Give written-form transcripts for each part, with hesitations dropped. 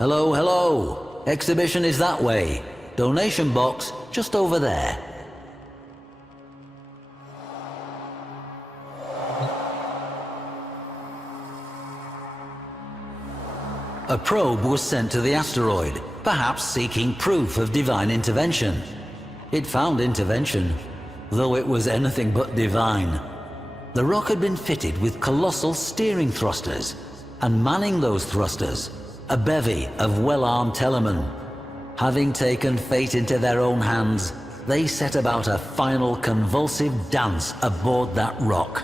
Hello, hello. Exhibition is that way. Donation box just over there. A probe was sent to the asteroid, perhaps seeking proof of divine intervention. It found intervention, though it was anything but divine. The rock had been fitted with colossal steering thrusters, and manning those thrusters, a bevy of well-armed Telamon. Having taken fate into their own hands, they set about a final convulsive dance aboard that rock.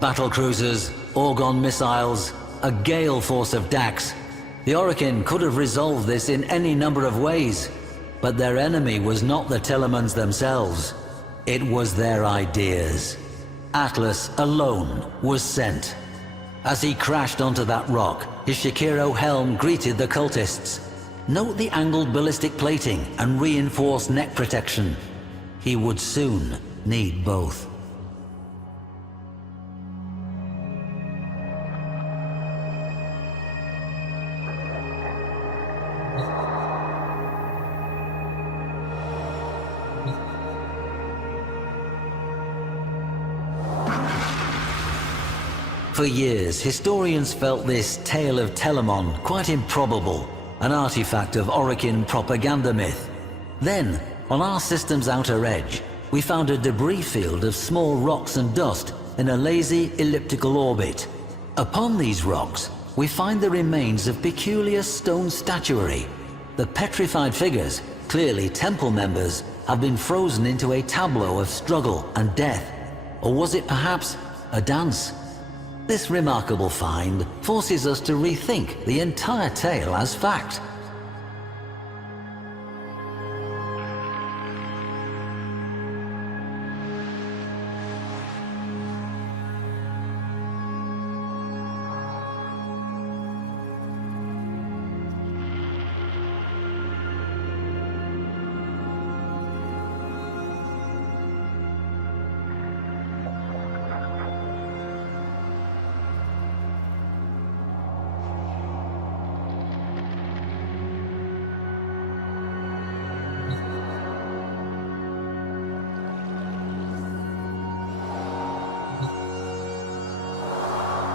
Battle cruisers, Orgon missiles, a gale force of Dax. The Orokин could have resolved this in any number of ways, but their enemy was not the Telamons themselves. It was their ideas. Atlas alone was sent. As he crashed onto that rock, his Shakiro helm greeted the cultists. Note the angled ballistic plating and reinforced neck protection. He would soon need both. For years, historians felt this tale of Telamon quite improbable, an artifact of Orokин propaganda myth. Then, on our system's outer edge, we found a debris field of small rocks and dust in a lazy elliptical orbit. Upon these rocks, we find the remains of peculiar stone statuary. The petrified figures, clearly temple members, have been frozen into a tableau of struggle and death. Or was it perhaps a dance? This remarkable find forces us to rethink the entire tale as fact.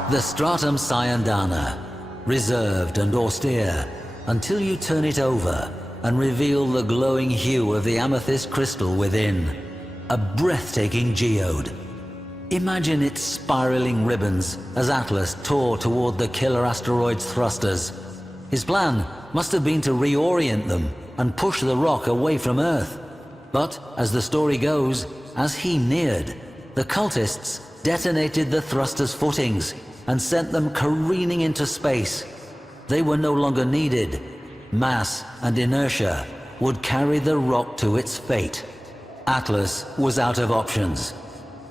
The stratum Cyandana, reserved and austere, until you turn it over and reveal the glowing hue of the amethyst crystal within. A breathtaking geode. Imagine its spiraling ribbons as Atlas tore toward the killer asteroid's thrusters. His plan must have been to reorient them and push the rock away from Earth. But, as the story goes, as he neared, the cultists detonated the thruster's footings and sent them careening into space. They were no longer needed. Mass and inertia would carry the rock to its fate. Atlas was out of options.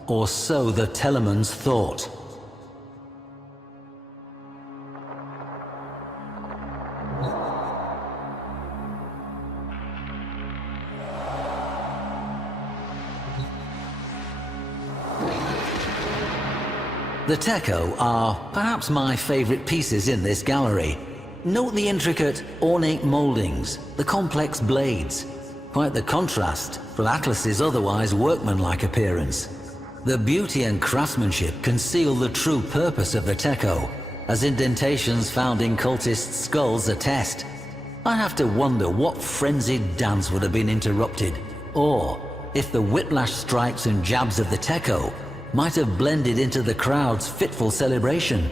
Or so the Telamons thought. The Techo are perhaps my favorite pieces in this gallery. Note the intricate, ornate moldings, the complex blades. Quite the contrast from Atlas's otherwise workmanlike appearance. The beauty and craftsmanship conceal the true purpose of the Techo, as indentations found in cultists' skulls attest. I have to wonder what frenzied dance would have been interrupted, or if the whiplash strikes and jabs of the Techo might have blended into the crowd's fitful celebration.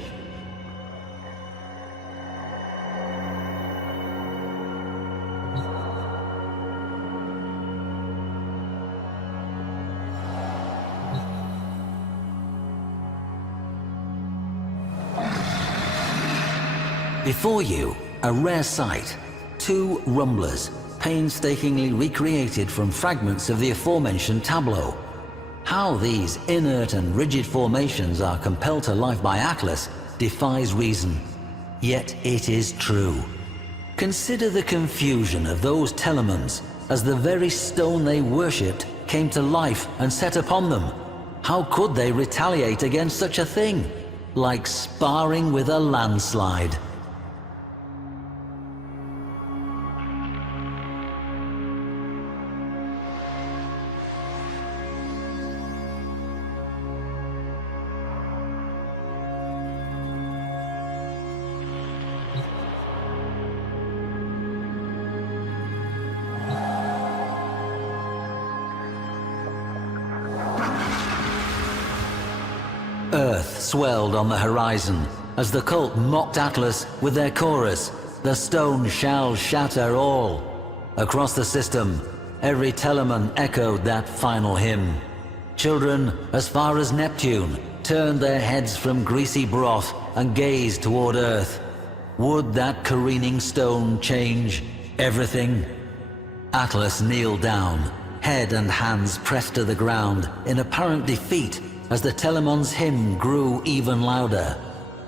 Before you, a rare sight. Two rumblers, painstakingly recreated from fragments of the aforementioned tableau. How these inert and rigid formations are compelled to life by Atlas defies reason. Yet it is true. Consider the confusion of those Telamons as the very stone they worshipped came to life and set upon them. How could they retaliate against such a thing? Like sparring with a landslide. swelled on the horizon as the cult mocked Atlas with their chorus, "The stone shall shatter all." Across the system, every Telamon echoed that final hymn. Children, as far as Neptune, turned their heads from greasy broth and gazed toward Earth. Would that careening stone change everything? Atlas kneeled down, head and hands pressed to the ground in apparent defeat as the Telemon's hymn grew even louder.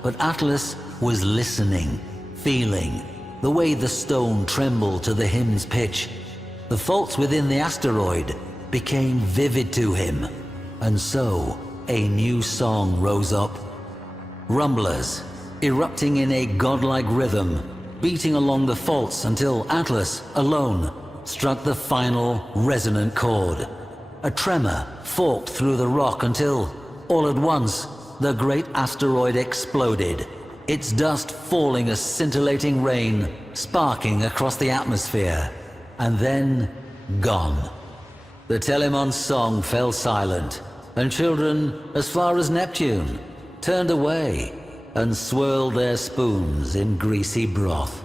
But Atlas was listening, feeling, the way the stone trembled to the hymn's pitch. The faults within the asteroid became vivid to him, and so a new song rose up. Rumblers, erupting in a godlike rhythm, beating along the faults until Atlas, alone, struck the final resonant chord. A tremor forked through the rock until, all at once, the great asteroid exploded, its dust falling as scintillating rain, sparking across the atmosphere, and then gone. The Telemon's song fell silent, and children, as far as Neptune, turned away and swirled their spoons in greasy broth.